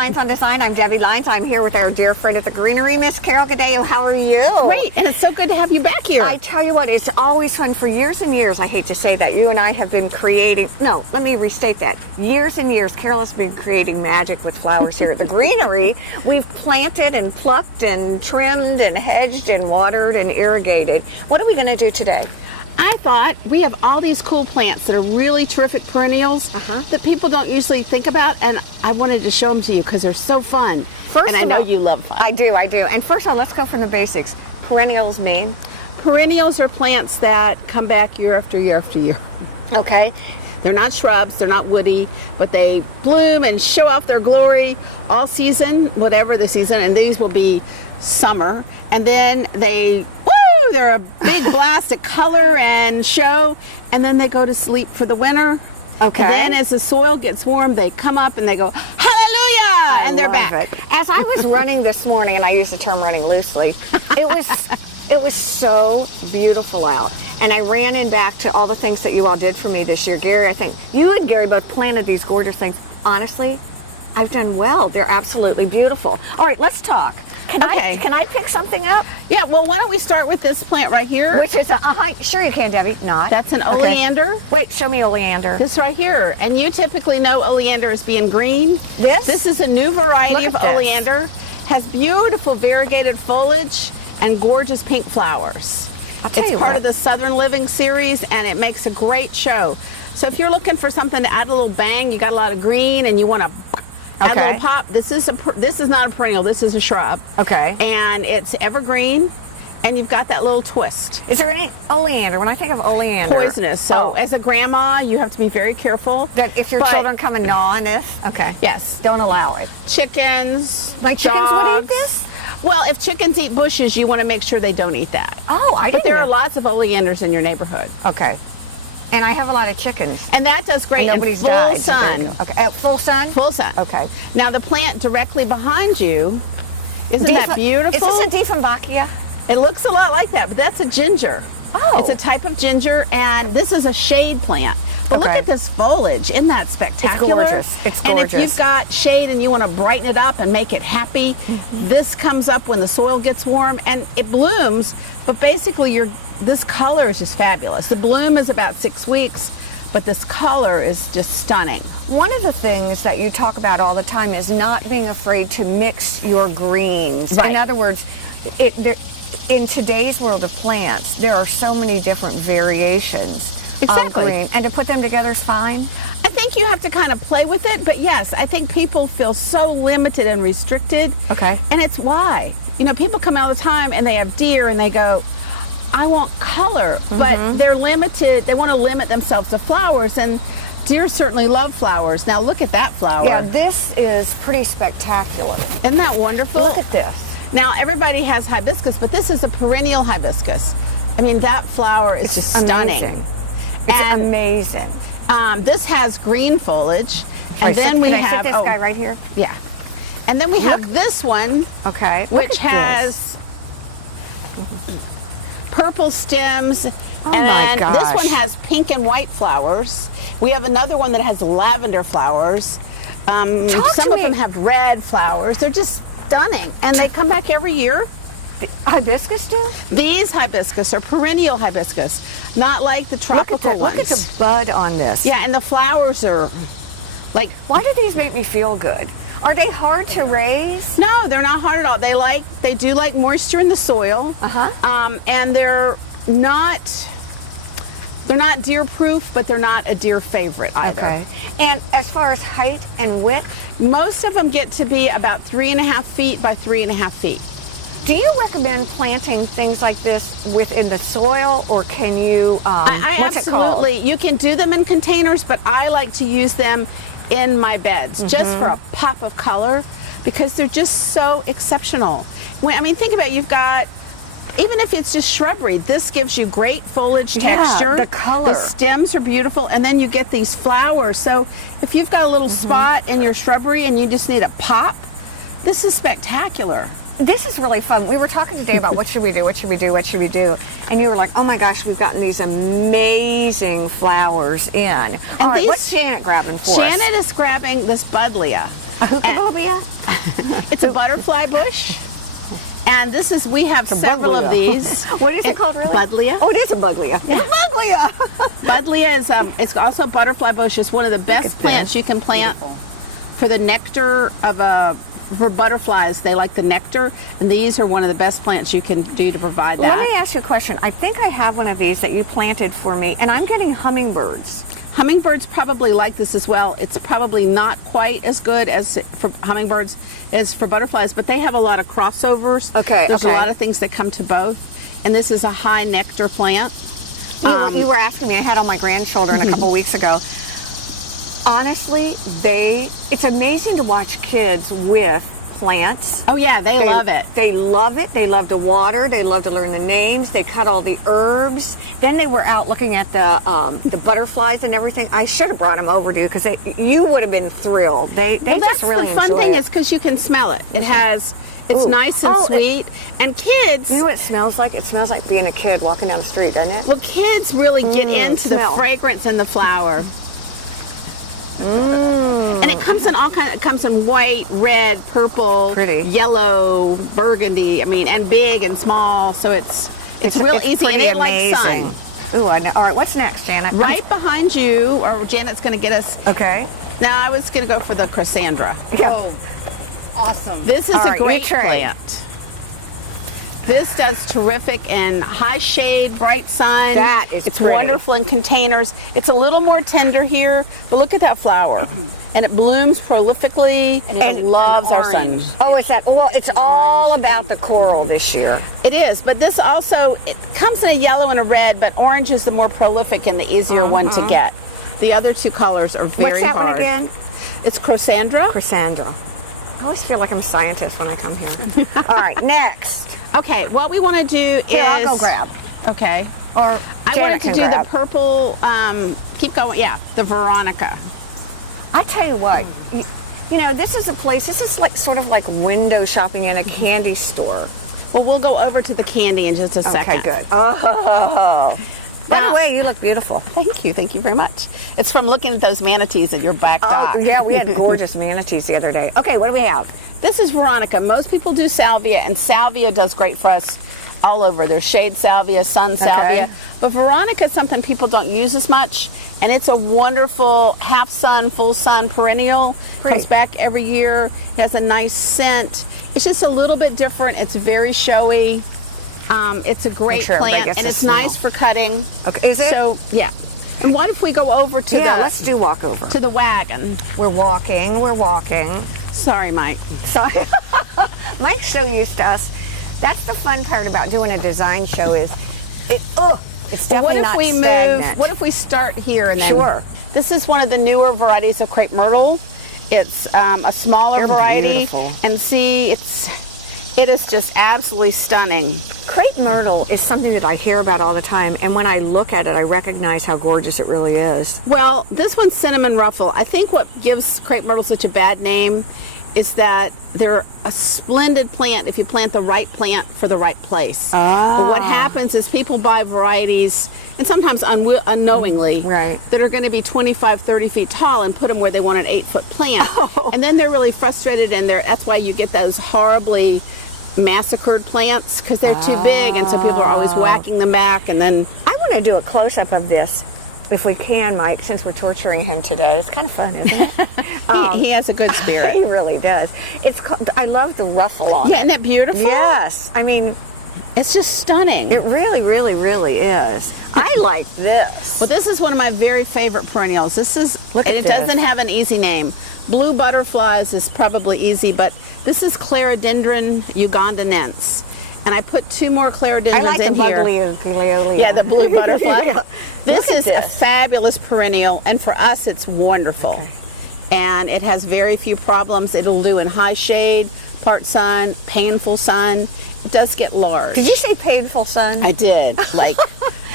Lynes on Design. I'm Debbie Lynes. I'm here with our dear friend at the Greenery, Miss Carol Gadeo. How are you? Great, and it's so good to have you back here. I tell you what, it's always fun. For years and years, I hate to say that, you and I have been creating, no, let me restate that. Years and years, Carol has been creating magic with flowers here at the Greenery. We've planted and plucked and trimmed and hedged and watered and irrigated. What are we going to do today? I thought we have all these cool plants that are really terrific perennials that people don't usually think about, and I wanted to show them to you because they're so fun. And I know you love fun. I do. And first of all, let's go from the basics. Perennials mean? Perennials are plants that come back year after year after year. Okay. They're not shrubs, they're not woody, but they bloom and show off their glory all season, whatever the season, and these will be summer. And then they're a big blast of color and show, and then they go to sleep for the winter. Okay. And then as the soil gets warm, they come up and they go, hallelujah, and they're back. As I was running this morning, and I use the term running loosely, it was so beautiful out. And I ran in back to all the things that you all did for me this year. Gary, I think you and Gary both planted these gorgeous things. Honestly, I've done well. They're absolutely beautiful. All right, let's talk. Can I pick something up? Yeah, well, why don't we start with this plant right here? Which is sure you can, Debbie. Not. That's an oleander. Okay. Wait, show me oleander. This right here. And you typically know oleander as being green. This is a new variety of oleander. Has beautiful variegated foliage and gorgeous pink flowers. It's part of the Southern Living series, and it makes a great show. So if you're looking for something to add a little bang, you got a lot of green and you want to add a little pop. This is not a perennial. This is a shrub. Okay. And it's evergreen, and you've got that little twist. Is there any oleander? When I think of oleander, poisonous. So as a grandma, you have to be very careful that if your children come and gnaw on this. Okay. Yes. Don't allow it. Chickens. My chickens would eat this? Well, if chickens eat bushes, you want to make sure they don't eat that. Oh, I didn't. But there are lots of oleanders in your neighborhood. Okay. And I have a lot of chickens. And that does great in full sun. Okay. Full sun? Full sun. Okay. Now the plant directly behind you, isn't that beautiful? Is this a Dieffenbachia? It looks a lot like that, but that's a ginger. Oh. It's a type of ginger, and this is a shade plant. But look at this foliage. Isn't that spectacular? It's gorgeous. It's gorgeous. And if you've got shade and you want to brighten it up and make it happy, this comes up when the soil gets warm, and it blooms, but basically this color is just fabulous. The bloom is about 6 weeks, but this color is just stunning. One of the things that you talk about all the time is not being afraid to mix your greens. Right. In other words, in today's world of plants, there are so many different variations of green, and to put them together is fine. I think you have to kind of play with it, but yes, I think people feel so limited and restricted. Okay. And it's why. You know, people come out all the time and they have deer and they go, I want color, but they're limited. They want to limit themselves to flowers, and deer certainly love flowers. Now look at that flower. Yeah, this is pretty spectacular. Isn't that wonderful? Look at this. Now everybody has hibiscus, but this is a perennial hibiscus. I mean, that flower is just stunning. Amazing. It's amazing. This has green foliage, and then we have this guy right here. Yeah, and then we have this one. Okay, which has purple stems. Oh my gosh. This one has pink and white flowers. We have another one that has lavender flowers. Some of them have red flowers. They're just stunning, and they come back every year. Hibiscus do? These hibiscus are perennial hibiscus, not like the tropical ones. Look at the bud on this. Yeah, and the flowers are like... Why do these make me feel good? Are they hard to raise? No, they're not hard at all. They do like moisture in the soil. And they're not deer proof, but they're not a deer favorite either. Okay. And as far as height and width? Most of them get to be about 3.5 feet by 3.5 feet. Do you recommend planting things like this within the soil, or can you, what's it called? Absolutely. You can do them in containers, but I like to use them in my beds just for a pop of color, because they're just so exceptional. I mean, think about it. You've got, even if it's just shrubbery, this gives you great foliage texture. The color. The stems are beautiful, and then you get these flowers. So if you've got a little spot in your shrubbery and you just need a pop, this is spectacular. This is really fun. We were talking today about what should we do, what should we do, what should we do, and you were like, oh my gosh, we've gotten these amazing flowers in. And what's Janet grabbing for us? Janet is grabbing this buddleia. A hookah. It's a butterfly bush. And this is, we have several of these. What is it called, really? Buddleia. Oh, it is a buddleia. Yeah. Buddleia. Buddleia is, it's also a butterfly bush. It's one of the best plants you can plant for the nectar of for butterflies. They like the nectar, and these are one of the best plants you can do to provide that. Let me ask you a question. I think I have one of these that you planted for me, and I'm getting hummingbirds. Hummingbirds probably like this as well. It's probably not quite as good as for hummingbirds as for butterflies, but they have a lot of crossovers. Okay. There's a lot of things that come to both, and this is a high nectar plant. You were asking me. I had all my grandchildren a couple weeks ago. Honestly, it's amazing to watch kids with plants. Oh yeah, they love it. They love it. They love to water. They love to learn the names. They cut all the herbs. Then they were out looking at the butterflies and everything. I should have brought them over to you because you would have been thrilled. They just really enjoy it. The fun thing is because you can smell it. It's nice and sweet. And kids... You know what it smells like? It smells like being a kid walking down the street, doesn't it? Well, kids really get into the fragrance in the flower. And it comes in all kinds. It comes in white, red, purple, yellow, burgundy. I mean, and big and small. So it's real easy, and it likes sun. Ooh, I know. All right, what's next, Janet? Right behind you, or Janet's going to get us. Okay. Now I was going to go for the Chrysandra. Yeah. Oh, awesome. This is a great plant. This does terrific in high shade, bright sun. It's wonderful in containers. It's a little more tender here, but look at that flower. And it blooms prolifically, and it loves our sun. Oh, it's all about the coral this year. It is, but this also, it comes in a yellow and a red, but orange is the more prolific and the easier one to get. The other two colors are very hard. What's that one again? It's Chrysandra. Chrysandra. I always feel like I'm a scientist when I come here. All right, next. Okay, what we want to do is... Here, I'll go grab. Okay. Or I wanted to do the purple, keep going, the Veronica. I tell you what, you know, this is a place, this is like sort of like window shopping in a candy store. Well, we'll go over to the candy in just a second. Okay, good. Oh. By the way, you look beautiful. Thank you very much. It's from looking at those manatees at your back dock. Oh, yeah, we had gorgeous manatees the other day. Okay, what do we have? This is Veronica. Most people do salvia, and salvia does great for us all over. There's shade salvia, sun salvia. Okay. But Veronica is something people don't use as much, and it's a wonderful half sun, full sun perennial. Comes back every year. It has a nice scent. It's just a little bit different. It's very showy. It's a great plant, and it's nice for cutting. Okay, is it? So, yeah. And what if we go over to let's do walk over. To the wagon. We're walking. Sorry, Mike. Sorry. Mike's so used to us. That's the fun part about doing a design show is it's definitely not stagnant. What if we start here and then... Sure. This is one of the newer varieties of crepe myrtle. It's a smaller variety. Beautiful. And see, it is just absolutely stunning. Crepe myrtle is something that I hear about all the time, and when I look at it, I recognize how gorgeous it really is. Well, this one's cinnamon ruffle. I think what gives crepe myrtle such a bad name is that they're a splendid plant if you plant the right plant for the right place. But what happens is people buy varieties, and sometimes unknowingly, that are going to be 25, 30 feet tall and put them where they want an 8-foot plant. And then they're really frustrated, and that's why you get those horribly massacred plants, because they're too big, and so people are always whacking them back. And then I want to do a close-up of this if we can, Mike, since we're torturing him today. It's kind of fun, isn't it? He has a good spirit. He really does. I love the ruffle on it. Yeah, isn't that beautiful? Yes. I mean, it's just stunning. It really, really, really is. I like this. Well, this is one of my very favorite perennials. It doesn't have an easy name. Blue butterflies is probably easy, but this is Clerodendron ugandanense. And I put 2 more clerodendrons in here. Yeah, the blue butterfly. Yeah. This is a fabulous perennial, and for us it's wonderful. Okay. And it has very few problems. It'll do in high shade, part sun, painful sun. It does get large. Did you say painful sun? I did, like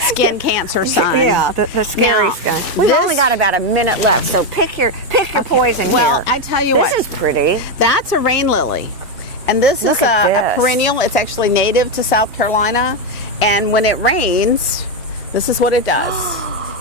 skin cancer sun. Yeah, the scary skin. We've only got about a minute left, so pick your poison here. Well, I tell you what. This is pretty. That's a rain lily. And this is a perennial. It's actually native to South Carolina. And when it rains, this is what it does.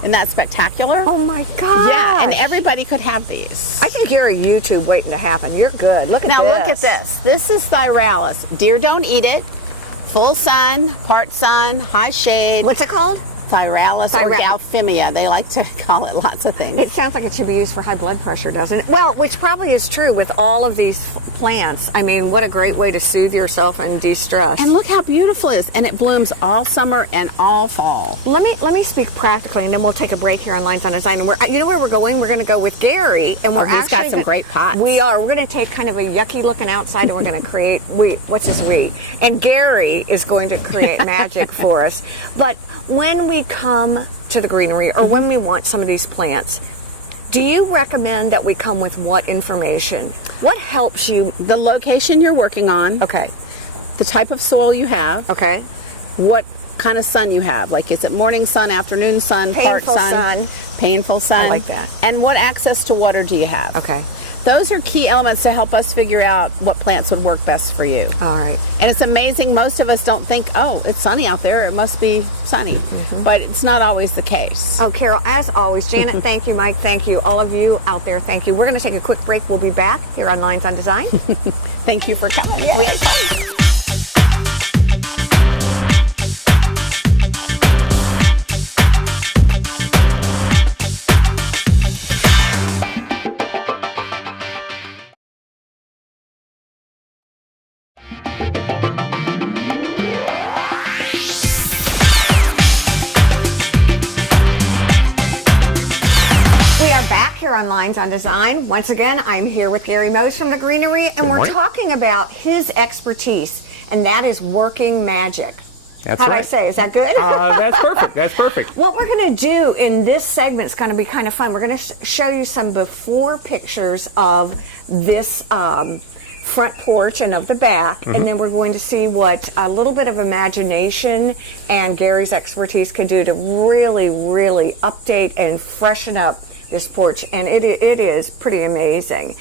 Isn't that spectacular? Oh my God. Yeah, and everybody could have these. I think you're a YouTube waiting to happen. You're good. Look at now this. Look at this. This is Thyralis. Deer don't eat it. Full sun, part sun, high shade. What's it called? Thyralis or Galphimia. They like to call it lots of things. It sounds like it should be used for high blood pressure, doesn't it? Well, which probably is true with all of these plants. I mean, what a great way to soothe yourself and de-stress. And look how beautiful it is. And it blooms all summer and all fall. Let me speak practically, and then we'll take a break here on Lynes on Design. And you know where we're going? We're going to go with Gary, and we're he's got some great pots. We are. We're going to take kind of a yucky looking outside, and we're going to create what's his we? And Gary is going to create magic for us. But when we come to the greenery, or when we want some of these plants, do you recommend that we come with what information? What helps you? The location you're working on. Okay. The type of soil you have. Okay. What kind of sun you have. Like, is it morning sun, afternoon sun, part sun? Painful sun. I like that. And what access to water do you have? Okay. Those are key elements to help us figure out what plants would work best for you. All right. And it's amazing, most of us don't think, oh, it's sunny out there, it must be sunny. But it's not always the case. Oh, Carol, as always, Janet, thank you. Mike, thank you. All of you out there, thank you. We're going to take a quick break. We'll be back here on Lynes on Design. Thank you for coming. Yes. On Lynes on Design. Once again, I'm here with Gary Mose from the Greenery, and we're talking about his expertise, and that is working magic. That's How'd right. I say? Is that good? That's perfect. That's perfect. What we're going to do in this segment is going to be kind of fun. We're going to show you some before pictures of this front porch and of the back, and then we're going to see what a little bit of imagination and Gary's expertise can do to really, really update and freshen up this porch, and it is pretty amazing.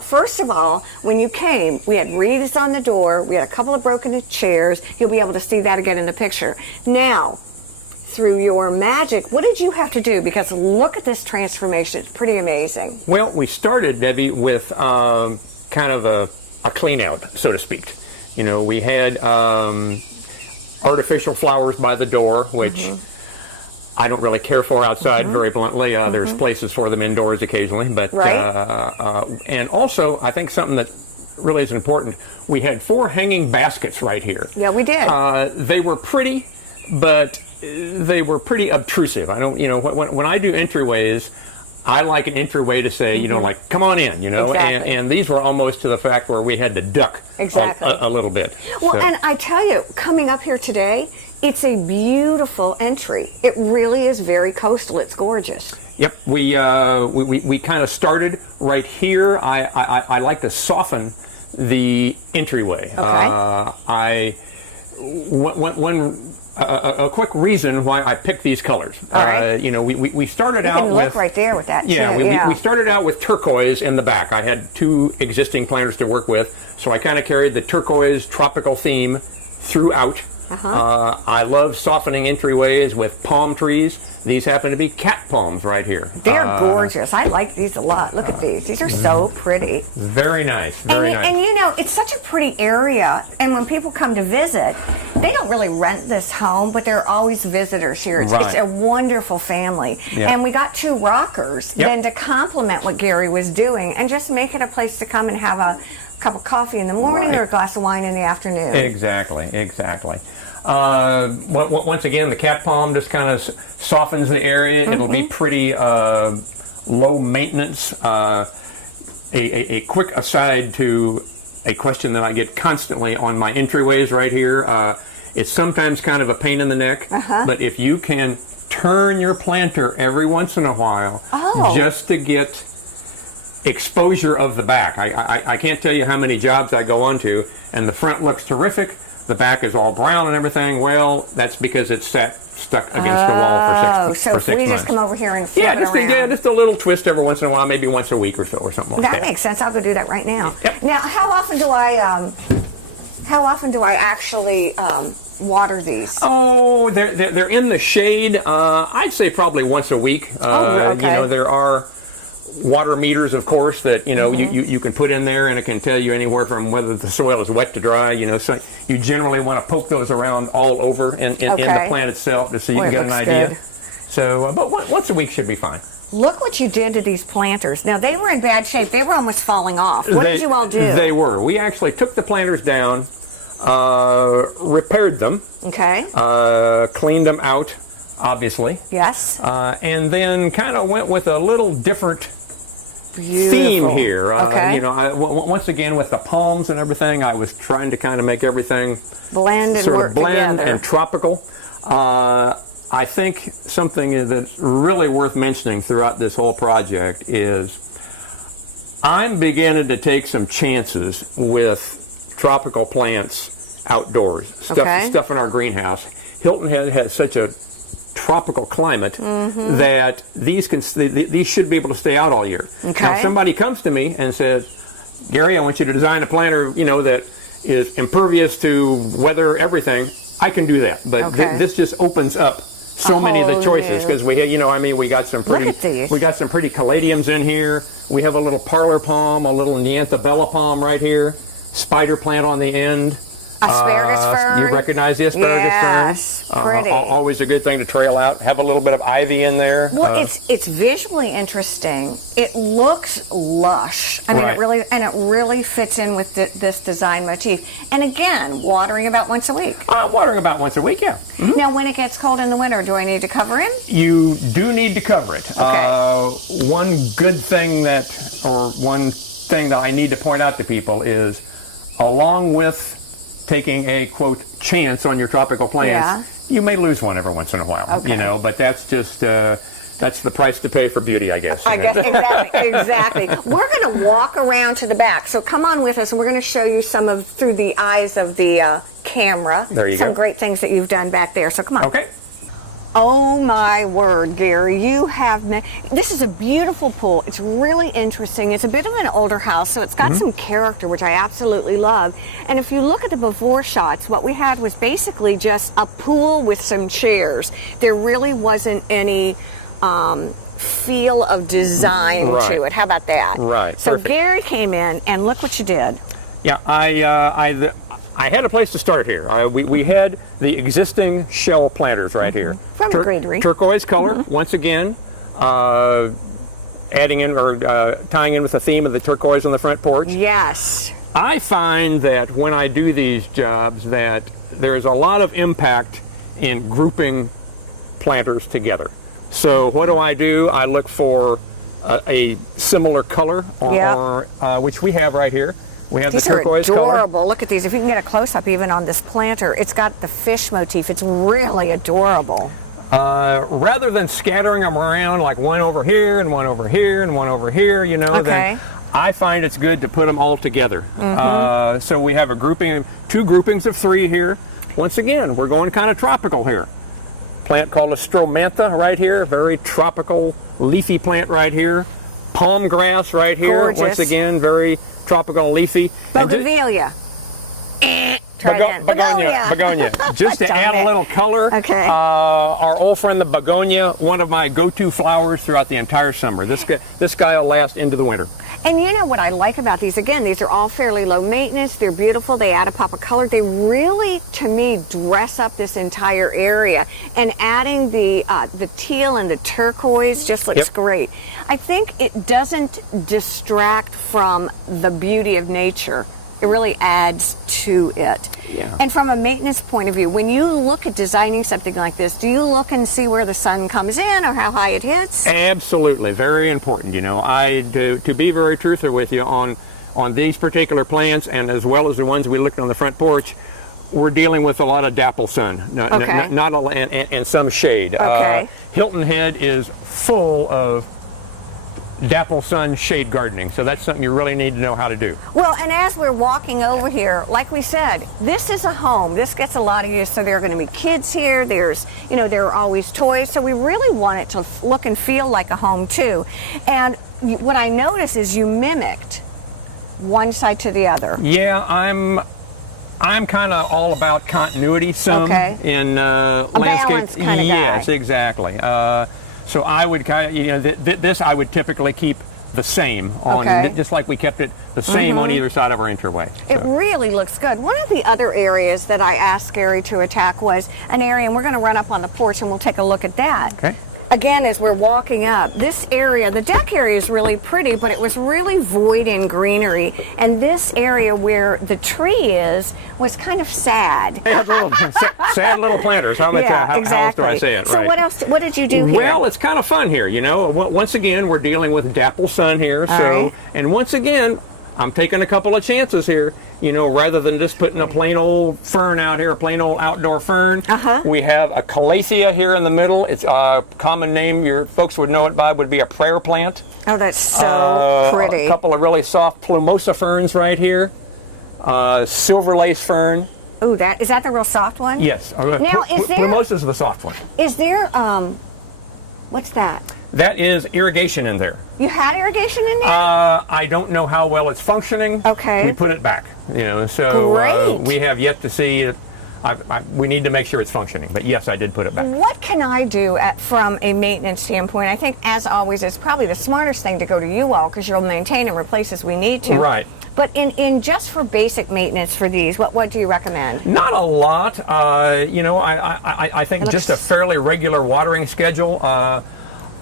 First of all, when you came, we had wreaths on the door, we had a couple of broken chairs. You'll be able to see that again in the picture. Now, through your magic, what did you have to do? Because look at this transformation, it's pretty amazing. Well, we started, Debbie, with kind of a clean out, so to speak. You know, we had artificial flowers by the door, which I don't really care for outside, very bluntly. There's places for them indoors occasionally. But and also, I think something that really is important, we had 4 hanging baskets right here. Yeah, we did. They were pretty, but they were pretty obtrusive. I don't, you know, when I do entryways, I like an entryway to say, you know, like, come on in, you know, and these were almost to the fact where we had to duck a little bit. Well, so. And I tell you, coming up here today, it's a beautiful entry. It really is very coastal. It's gorgeous. Yep, we kind of started right here. I like to soften the entryway. Okay. A quick reason why I picked these colors. All right. You know, we started out with... You can look right there with that, yeah, too. We started out with turquoise in the back. I had 2 existing planters to work with, so I kind of carried the turquoise tropical theme throughout. I love softening entryways with palm trees. These happen to be cat palms right here. They're gorgeous. I like these a lot. Look at these. These are so pretty. Very nice. Very nice. And you know, it's such a pretty area. And when people come to visit, they don't really rent this home, but there are always visitors here. It's a wonderful family. Yep. And we got 2 rockers then to complement what Gary was doing and just make it a place to come and have a cup of coffee in the morning or a glass of wine in the afternoon. Exactly. Once again, the cat palm just kind of softens the area. It'll be pretty low maintenance. A quick aside to a question that I get constantly on my entryways right here. It's sometimes kind of a pain in the neck, but if you can turn your planter every once in a while just to get exposure of the back. I can't tell you how many jobs I go on to, and the front looks terrific. The back is all brown and everything. Well, that's because it's stuck against the wall for 6 months. So if we just come over here and flip it around. Just a little twist every once in a while, maybe once a week or so, or something like that. That makes sense. I'll go do that right now. Yep. Now, how often do I How often do I actually water these? Oh, they're in the shade. I'd say probably once a week. Okay. You know, there are water meters, of course, that you can put in there, and it can tell you anywhere from whether the soil is wet to dry. You know, so you generally want to poke those around all over in the plant itself, just so you can get an idea. Good. So, but once a week should be fine. Look what you did to these planters. Now, they were in bad shape. They were almost falling off. What did you all do? They were. We actually took the planters down, repaired them, cleaned them out, obviously. Yes. And then kind of went with a little different theme here. You know, once again, with the palms and everything, I was trying to kind of make everything blend and sort work of blend together. and tropical. I think something that's really worth mentioning throughout this whole project is I'm beginning to take some chances with tropical plants outdoors, stuff in our greenhouse. Hilton Head has such a tropical climate that these should be able to stay out all year. Now, if somebody comes to me and says, Gary, I want you to design a planter, you know, that is impervious to weather, everything, I can do that. But this just opens up so many of the choices, because we, you know, I mean, we got some pretty caladiums in here. We have a little parlor palm, a little Neanthobella palm right here, spider plant on the end. Asparagus fern. You recognize the asparagus fern? Yes, pretty. Always a good thing to trail out. Have a little bit of ivy in there. Well, it's visually interesting. It looks lush. I mean, it really fits in with this design motif. And again, watering about once a week. Watering about once a week, yeah. Mm-hmm. Now, when it gets cold in the winter, do I need to cover it? You do need to cover it. One thing that I need to point out to people is, along with taking a, quote, chance on your tropical plants, you may lose one every once in a while, you know, but that's just, that's the price to pay for beauty, I guess. I guess, exactly. We're going to walk around to the back, so come on with us, and we're going to show you some of, through the eyes of the camera, some great things that you've done back there, so come on. Okay. Oh my word, Gary, this is a beautiful pool. It's really interesting. It's a bit of an older house, so it's got some character, which I absolutely love. And if you look at the before shots, what we had was basically just a pool with some chairs. There really wasn't any feel of design to it. How about that? Right. So Gary came in, and look what you did. Yeah, I had a place to start here. We had the existing shell planters right here. From Greenery. Turquoise color, once again, adding in or tying in with the theme of the turquoise on the front porch. Yes. I find that when I do these jobs that there's a lot of impact in grouping planters together. So what do? I look for a similar color, which we have right here. We have the turquoise color. These are adorable. Look at these. If you can get a close-up even on this planter, it's got the fish motif. It's really adorable. Rather than scattering them around like one over here and one over here and one over here, you know, then I find it's good to put them all together. So we have two groupings of 3 here. Once again, we're going kind of tropical here. Plant called a stromantha right here, very tropical leafy plant right here. Palm grass right here. Gorgeous. Once again, very tropical and leafy. Bougainvillea. Begonia. Just to add a little color, our old friend the begonia, one of my go-to flowers throughout the entire summer. This guy will last into the winter. And you know what I like about these? Again, these are all fairly low maintenance. They're beautiful. They add a pop of color. They really, to me, dress up this entire area. And adding the teal and the turquoise just looks great. I think it doesn't distract from the beauty of nature. It really adds to it. Yeah. And from a maintenance point of view, when you look at designing something like this, do you look and see where the sun comes in or how high it hits? Absolutely. Very important. You know, to be very truthful with you on these particular plants, and as well as the ones we looked on the front porch, we're dealing with a lot of dapple sun, and some shade. Hilton Head is full of dapple sun shade gardening, so that's something you really need to know how to do. Well, and as we're walking over here, like we said, this is a home. This gets a lot of use, so there are going to be kids here. There are always toys, so we really want it to look and feel like a home too. And what I noticed is you mimicked one side to the other. Yeah, I'm kind of all about continuity in landscape. Balance kind of guy. Yes, exactly. So I would kind of, this I would typically keep the same on, just like we kept it the same on either side of our entryway. So. It really looks good. One of the other areas that I asked Gary to attack was an area, and we're going to run up on the porch and we'll take a look at that. Okay. Again, as we're walking up, this area, the deck area is really pretty, but it was really void in greenery. And this area where the tree is was kind of sad. They have little sad little planters. How else do I say it? So what else? What did you do here? Well, it's kind of fun here. Once again, we're dealing with dapple sun here. And once again, I'm taking a couple of chances here. Rather than just putting a plain old fern out here, a plain old outdoor fern, we have a calathea here in the middle. It's a common name your folks would know it by would be a prayer plant. Oh, that's so pretty. A couple of really soft plumosa ferns right here. Silver lace fern. Oh, is that the real soft one? Yes. Now, plumosa is the soft one. Is there what's that? That is irrigation in there. You had irrigation in there? I don't know how well it's functioning. Okay. We put it back. So we have yet to see it. We need to make sure it's functioning. But yes, I did put it back. What can I do from a maintenance standpoint? I think, as always, it's probably the smartest thing to go to you all because you'll maintain and replace as we need to. Right. But in just for basic maintenance for these, what do you recommend? Not a lot. I think just a fairly regular watering schedule.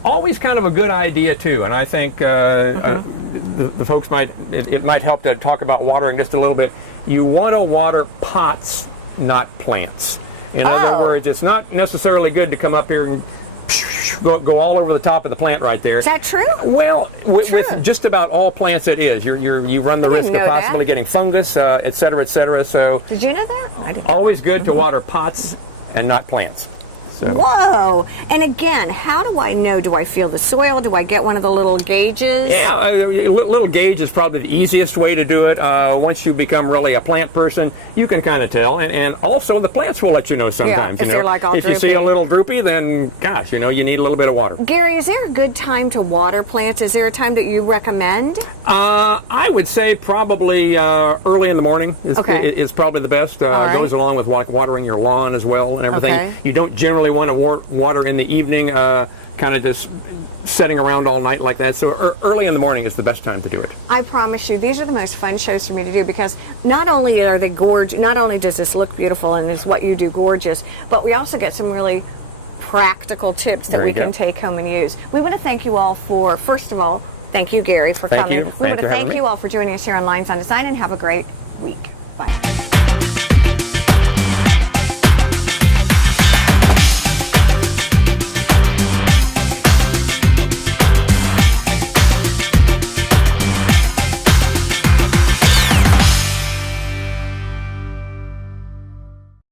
Always kind of a good idea too, and I think the folks it might help to talk about watering just a little bit. You want to water pots, not plants. In other words, it's not necessarily good to come up here and go all over the top of the plant right there. Is that true? Well, with just about all plants, it is. You run the risk of possibly getting fungus, et cetera, et cetera. So did you know that? I didn't. Always good to water pots and not plants. So. Whoa! And again, how do I know? Do I feel the soil? Do I get one of the little gauges? Yeah, a little gauge is probably the easiest way to do it. Once you become really a plant person, you can kind of tell. And also, the plants will let you know sometimes. If they're like all droopy. If you see a little droopy, then gosh, you need a little bit of water. Gary, is there a good time to water plants? Is there a time that you recommend? I would say probably early in the morning is probably the best. Goes along with watering your lawn as well and everything. Okay. You don't generally want to water in the evening, kind of just sitting around all night like that. So early in the morning is the best time to do it. I promise you, these are the most fun shows for me to do because not only are they gorgeous, not only does this look beautiful and is what you do gorgeous, but we also get some really practical tips that we can take home and use. We want to thank you all for, first of all, thank you, Gary, for coming. We want to thank you all for joining us here on Lynes on Design, and have a great week. Bye.